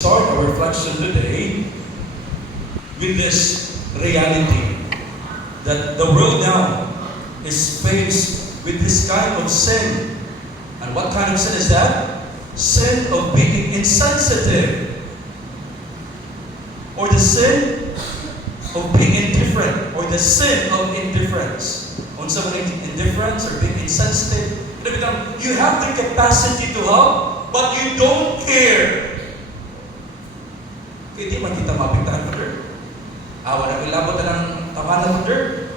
Start our reflection today with this reality that the world now is faced with this kind of sin. And what kind of sin is that? Sin of being insensitive. Or the sin of being indifferent. Or the sin of indifference. On someone indifference or being insensitive. You have the capacity to help, but you don't care. Hindi man kita mapigtaan, brother. Awa na ilabot na ng tamanan, brother.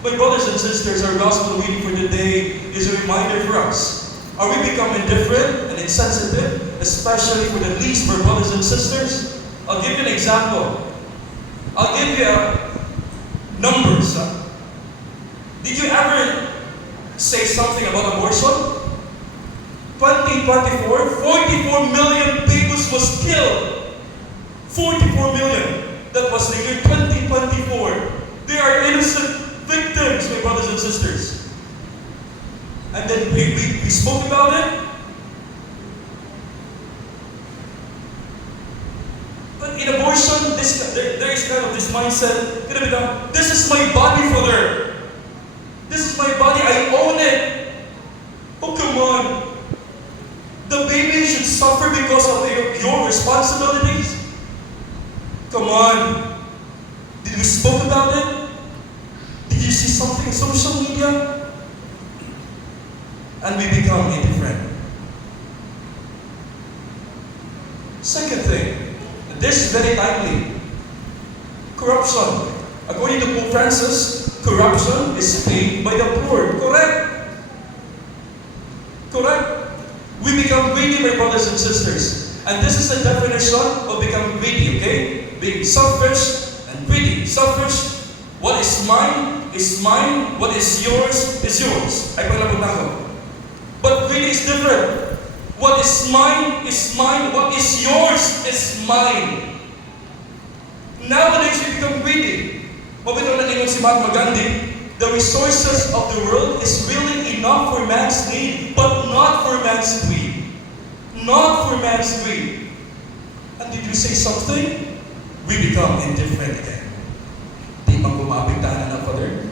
My brothers and sisters, our gospel reading for today is a reminder for us. Are we becoming indifferent and insensitive, especially for the least of our brothers and sisters? I'll give you an example. I'll give you numbers. Did you ever say something about abortion? 2024, 44 million babies was killed. 44 million. That was the year 2024. They are innocent victims, my brothers and sisters. And then we spoke about it. But in abortion, there is kind of this mindset, this is my body, Father. This is my body, I own it. Oh, come on. The baby should suffer because of your responsibilities? Come on. Did we spoke about it? Did you see something on social media? And we become indifferent. Second thing, this is very timely. Corruption. According to Pope Francis, corruption is paid by the poor. Correct? Correct? We become greedy, my brothers and sisters. And this is the definition of becoming greedy, okay? Being selfish and greedy. Selfish, what is mine is mine. What is yours is yours. Ay paglabot na ako. But greedy is different. What is mine is mine. What is yours is mine. Nowadays we become greedy. Mabito na ningon si Mahatma Gandhi, the resources of the world is really enough for man's need, but not for man's greed. Not for man's greed. And did you say something? We become indifferent again. Di bang kumapigtahan na, Father?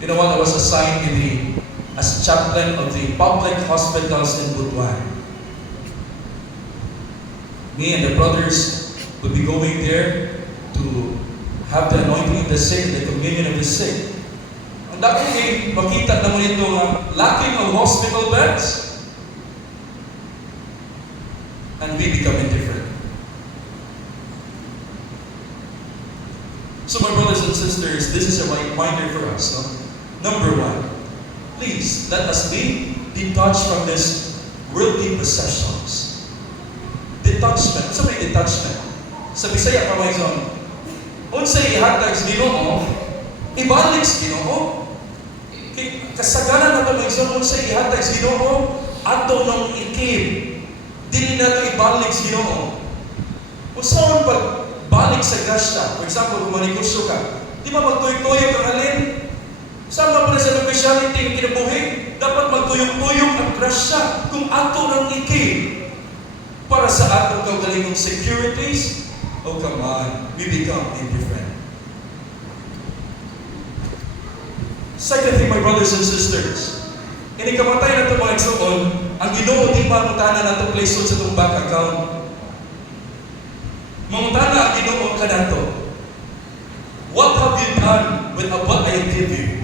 You know what? I was assigned as chaplain of the public hospitals in Butuan. Me and the brothers would be going there to have the anointing of the sick, the communion of the sick. Ang dati makita naman ito nga lacking of hospital beds. And we become indifferent. So my brothers and sisters, this is a reminder for us. No? Number one, please let us be detached from this worldly possessions. Detachment. What's may detachment? Sa Bisaya pa may zone. Unsay ihatag sa Ginoo, ibalik sa Ginoo. Kasagaran nato may zone unsay ihatag sa Ginoo, ato nang ikib. Dili nato ibalik sa Ginoo. Usaon pagbalik sa grasya. For example, kung manegosyo ka, di ba magtuyok-tuyok ang alin? Sama pa sa speciality ng kinabuhi, dapat magtuyok-tuyok ang grasya kung ato nang ikib. Para sa atong kaugalingong securities, oh come on, we become indifferent. Second thing, my brothers and sisters, inikamatay na ito mga igsoon, ang Ginoo di pa mutana na ito place sa itong bank account. Mamutana ang Ginoo ka na ito. What have you done with what I give you?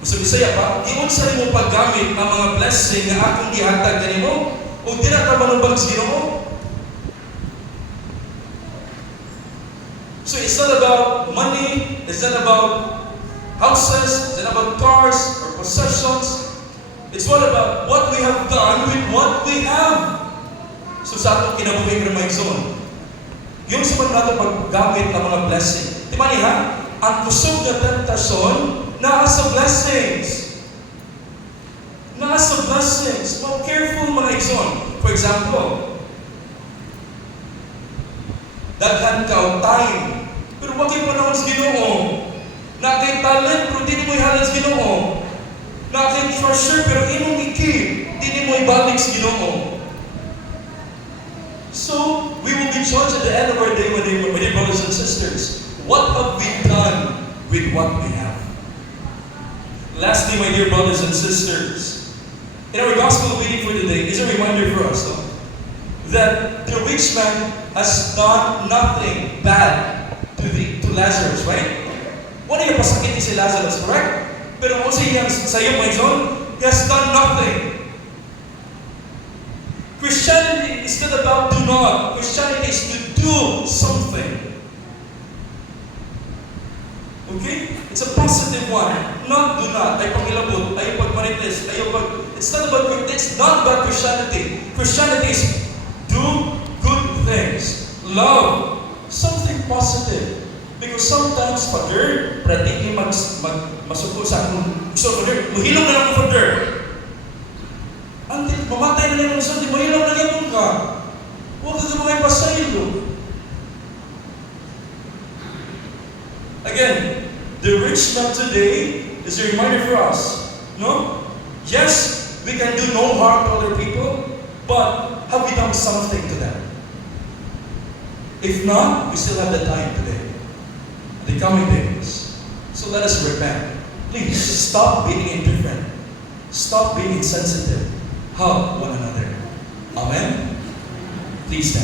Sa Bisaya pa, iyon sa mo paggamit ang mga blessing na akong gihatag kanimo o di na ka manubag sa Ginoo? So it's not about money, it's not about houses, it's not about cars or possessions. It's all about what we have done with what we have. So sa atong kinabuhi ng mga igsoon, yung sa mga natin paggamit ng mga blessing. Di ba niya? Ang kusog na tentasyon, nasa blessings. Nasa blessings. Well, careful mga igsoon. For example, daghan ka o time. Pero wag yung panahon sa Ginoo. Na kay talent, pero hindi mo ihalad sa Ginoo. Na kay treasure, pero imong ikip. dili mo ibalik sa Ginoo. So, we will be judged at the end of our day, my dear brothers and sisters. What have we done with what we have? Lastly, my dear brothers and sisters, in our gospel reading for today is a reminder for us that the rich man has done nothing bad to Lazarus, right? Wala yung pasakit si Lazarus, correct? Pero kung sa iyo, my son, he has done nothing. Christianity is not about do not. Christianity is to do something. Okay? It's a positive one. Not do not. Ay pangilabot. Ay pagmarites. It's not about Christianity. Christianity is do good things. Love. Something positive. Because sometimes, Father, pratik yung masuko sa akong gusto, Father, mahilong na lang ko, Father. Until mamatay na lang ang di mahilong na lang ka. Huwag ka mga pasaylo. Again, the rich man today is a reminder for us. No? Yes, we can do no harm to other people, but have we done something to them? If not, we still have the time today, the coming days. So let us repent. Please stop being indifferent. Stop being insensitive. Help one another. Amen? Please stand.